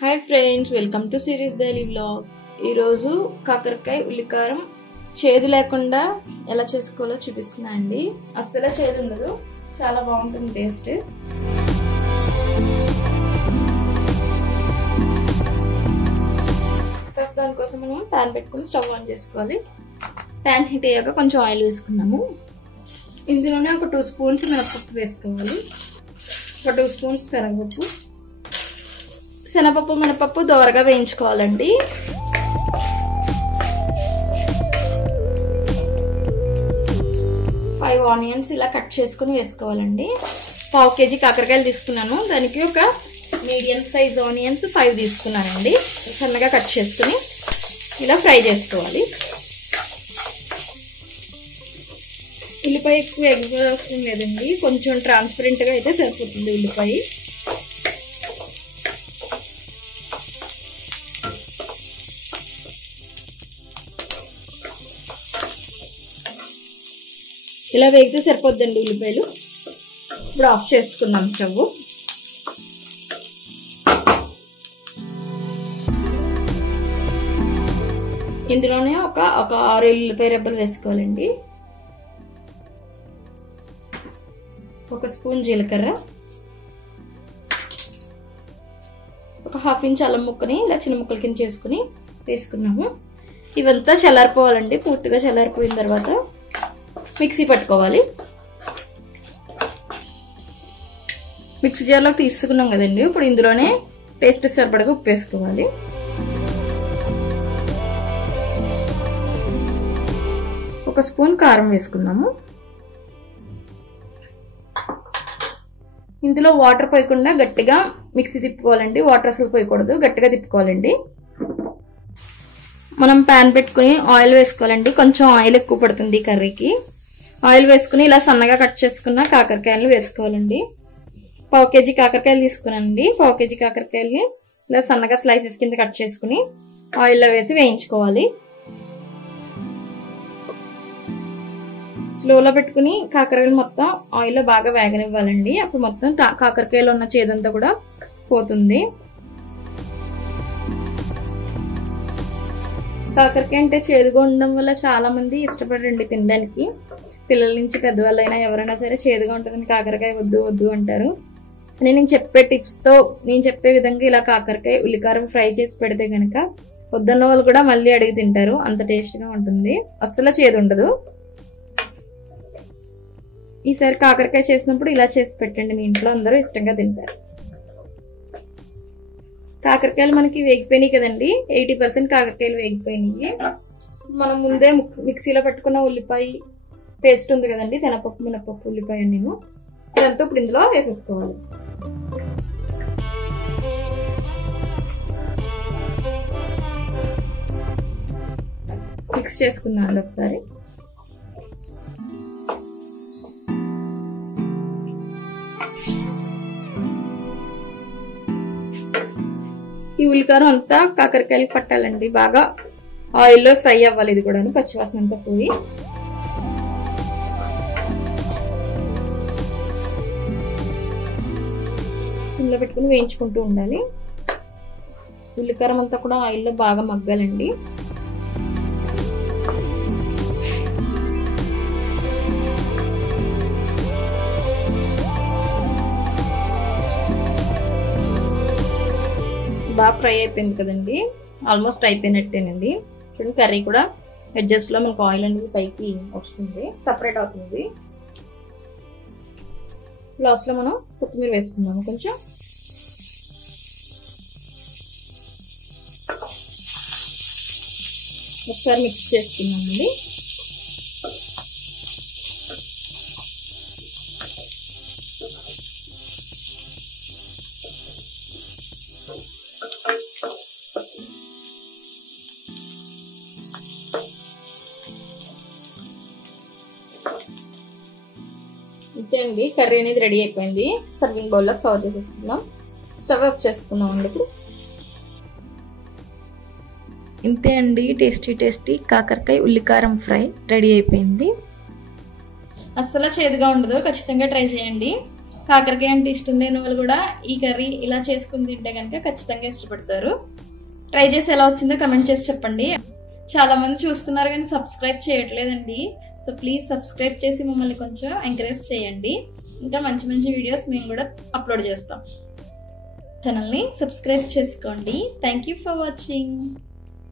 Hi friends, welcome to series daily vlog. ఈరోజు కాకరకాయ ఉల్లికారం చేదు లేకుండా ఎలా చేసుకోవాలో చూపిస్తున్నా అండి. అస్సలు చేదు ఉండదు, చాలా బాగుంటుంది టేస్ట్. ఫస్ట్ దానికోసం మనం ప్యాన్ పెట్టుకుని స్టవ్ ఆన్ చేసుకోవాలి. ప్యాన్ హీట్ అయ్యాక కొంచెం ఆయిల్ వేసుకున్నాము. ఇందులోనే ఒక 2 స్పూన్స్ మినపప్పు వేసుకోవాలి, ఒక 2 స్పూన్స్ శనగపప్పు మినపప్పు దోరగా వేయించుకోవాలండి. ఫైవ్ ఆనియన్స్ ఇలా కట్ చేసుకుని వేసుకోవాలండి. 1/2 కేజీ కాకరకాయలు తీసుకున్నాను, దానికి ఒక మీడియం సైజ్ ఆనియన్స్ 5 తీసుకున్నానండి. సన్నగా కట్ చేసుకుని ఇలా ఫ్రై చేసుకోవాలి. ఉల్లిపాయ ఎక్కువ ఎగ్గా అవసరం లేదండి, కొంచెం ట్రాన్స్పరెంట్గా అయితే సరిపోతుంది ఉల్లిపాయ. ఇలా వేగితే సరిపోద్దండి ఉల్లిపాయలు. ఇప్పుడు ఆఫ్ చేసుకుందాం స్టవ్. ఇందులోనే ఒక 6 ఉల్లిపాయ రెబ్బలు వేసుకోవాలండి, 1 స్పూన్ జీలకర్ర, ఒక 1/2 ఇంచ్ అల్లం ముక్కని ఇలా చిన్న ముక్కల కింద చేసుకుని వేసుకున్నాము. ఇవంతా చల్లారిపోవాలండి. పూర్తిగా చల్లారిపోయిన తర్వాత మిక్సీ పట్టుకోవాలి. మిక్సీ జార్లోకి తీసుకున్నాం కదండి, ఇప్పుడు ఇందులోనే టేస్ట్ సరిపడగా ఉప్పు వేసుకోవాలి. ఒక స్పూన్ కారం వేసుకుందాము. ఇందులో వాటర్ పోయకుండా గట్టిగా మిక్సీ తిప్పుకోవాలండి. వాటర్ అసలు పోయకూడదు, గట్టిగా తిప్పుకోవాలండి. మనం ప్యాన్ పెట్టుకుని ఆయిల్ వేసుకోవాలండి. కొంచెం ఆయిల్ ఎక్కువ పడుతుంది కర్రీకి. ఆయిల్ వేసుకుని ఇలా సన్నగా కట్ చేసుకున్న కాకరకాయలు వేసుకోవాలండి. 1/2 కేజీ కాకరకాయలు తీసుకున్నానండి. 1/2 కేజీ కాకరకాయలని ఇలా సన్నగా స్లైసెస్ కింద కట్ చేసుకుని ఆయిల్లో వేసి వేయించుకోవాలి. స్లోలో పెట్టుకుని కాకరకాయలు మొత్తం ఆయిల్లో బాగా వేగనివ్వాలండి. అప్పుడు మొత్తం కాకరకాయలో ఉన్న చేదంతా కూడా పోతుంది. కాకరకాయ అంటే చేదుగా ఉండడం వల్ల చాలా మంది ఇష్టపడండి తినడానికి. పిల్లల నుంచి పెద్దవాళ్ళైనా ఎవరైనా సరే చేదుగా ఉంటుందని కాకరకాయ వద్దు వద్దు అంటారు. అని నేను చెప్పే టిప్స్తో నేను చెప్పే విధంగా ఇలా కాకరకాయ ఉల్లికారం ఫ్రై చేసి పెడితే కనుక వద్దన్న వాళ్ళు కూడా మళ్ళీ అడిగి తింటారు. అంత టేస్ట్గా ఉంటుంది, అస్సలు చేదు ఉండదు. ఈసారి కాకరకాయ చేసినప్పుడు ఇలా చేసి పెట్టండి, మీ ఇంట్లో అందరూ ఇష్టంగా తింటారు. కాకరకాయలు మనకి వేగిపోయినాయి కదండి, 80% కాకరకాయలు వేగిపోయినాయి. మనం ముందే మిక్సీలో పెట్టుకున్న ఉల్లిపాయ పేస్ట్ ఉంది కదండి, శనగపప్పు మినపప్పు ఉల్లిపాయ నేను ఇదంతా ఇప్పుడు ఇందులో వేసేసుకోవాలి. మిక్స్ చేసుకుందాం ఒకసారి. ఈ ఉల్లికారం అంతా కాకరకాయలు పట్టాలండి, బాగా ఆయిల్లో ఫ్రై అవ్వాలి. ఇది కూడా పచ్చివాసన అంతా పోయి. సిమ్లో పెట్టుకుని వేయించుకుంటూ ఉండాలి. ఉల్లికారం అంతా కూడా ఆయిల్లో బాగా మగ్గాలండి. బాగా ఫ్రై అయిపోయింది కదండి, ఆల్మోస్ట్ అయిపోయినట్టేనండి. చూడండి కర్రీ కూడా ఎడ్జస్ట్ లో మనకు ఆయిల్ అనేది పైకి వస్తుంది, సపరేట్ అవుతుంది. లాస్ట్ లో మనం కొత్తిమీర వేసుకున్నాము కొంచెం. ఒకసారి మిక్స్ చేసుకున్నామండి. ఇంతే అండి, కర్రీ అనేది రెడీ అయిపోయింది. సర్వింగ్ బౌల్లో సర్వ్ చేసేసుకుందాం. స్టవ్ ఆఫ్ చేసుకుందాం అండి ఇప్పుడు. ఇంతే అండి, టేస్టీ కాకరకాయ ఉల్లికారం ఫ్రై రెడీ అయిపోయింది. అస్సలు చేదుగా ఉండదు, ఖచ్చితంగా ట్రై చేయండి. కాకరకాయ అంటే ఇష్టం లేని వాళ్ళు కూడా ఈ కర్రీ ఇలా చేసుకుని తింటే కనుక ఖచ్చితంగా ఇష్టపడతారు. ట్రై చేసి ఎలా వచ్చిందో కమెంట్ చేసి చెప్పండి. చాలా మంది చూస్తున్నారు కానీ సబ్స్క్రైబ్ చేయట్లేదండి. సో ప్లీజ్ సబ్స్క్రైబ్ చేసి మమ్మల్ని కొంచెం ఎంకరేజ్ చేయండి. ఇంకా మంచి మంచి వీడియోస్ మేము కూడా అప్లోడ్ చేస్తాం. ఛానల్ని సబ్స్క్రైబ్ చేసుకోండి. Thank you for watching.